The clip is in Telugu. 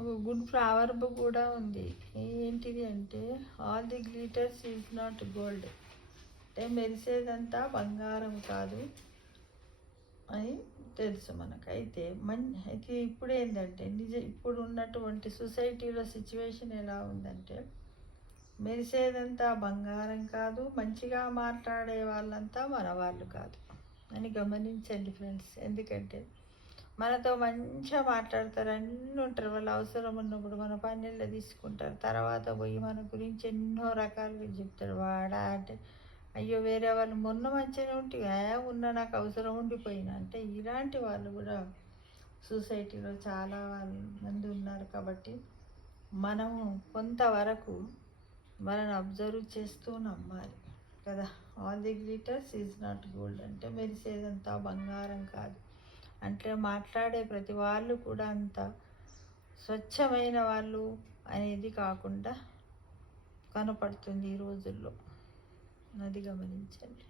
ఒక గుడ్ ప్రావర్బ్ కూడా ఉంది. ఏంటిది అంటే, all the glitters is not gold, అంటే మెరిసేదంతా బంగారం కాదు అని తెలుసు మనకు. అయితే ఇప్పుడు ఏంటంటే ఇప్పుడు ఉన్నటువంటి సొసైటీలో సిచ్యువేషన్ ఎలా ఉందంటే, మెరిసేదంతా బంగారం కాదు, మంచిగా మాట్లాడే వాళ్ళంతా మన వాళ్ళు కాదు అని గమనించండి ఫ్రెండ్స్. ఎందుకంటే మనతో మంచిగా మాట్లాడతారు, అన్నీ ఉంటారు, వాళ్ళు అవసరం ఉన్నప్పుడు మన పన్నెల్లో తీసుకుంటారు, తర్వాత పోయి మన గురించి ఎన్నో రకాలుగా చెప్తారు. వాడా అంటే అయ్యో వేరే వాళ్ళు మొన్న మంచిగా ఉంటే ఉన్న నాకు అవసరం ఉండిపోయినా అంటే, ఇలాంటి వాళ్ళు కూడా సొసైటీలో చాలా మంది ఉన్నారు. కాబట్టి మనము కొంతవరకు మనని అబ్జర్వ్ చేస్తూ నమ్మాలి కదా. All the glitters is not gold, అంటే మెరిసేదంతా బంగారం కాదు. అంటే మాట్లాడే ప్రతి వాళ్ళు కూడా అంత స్వచ్ఛమైన వాళ్ళు అనేది కాకుండా కనపడుతుంది ఈ రోజుల్లో. అది గమనించండి.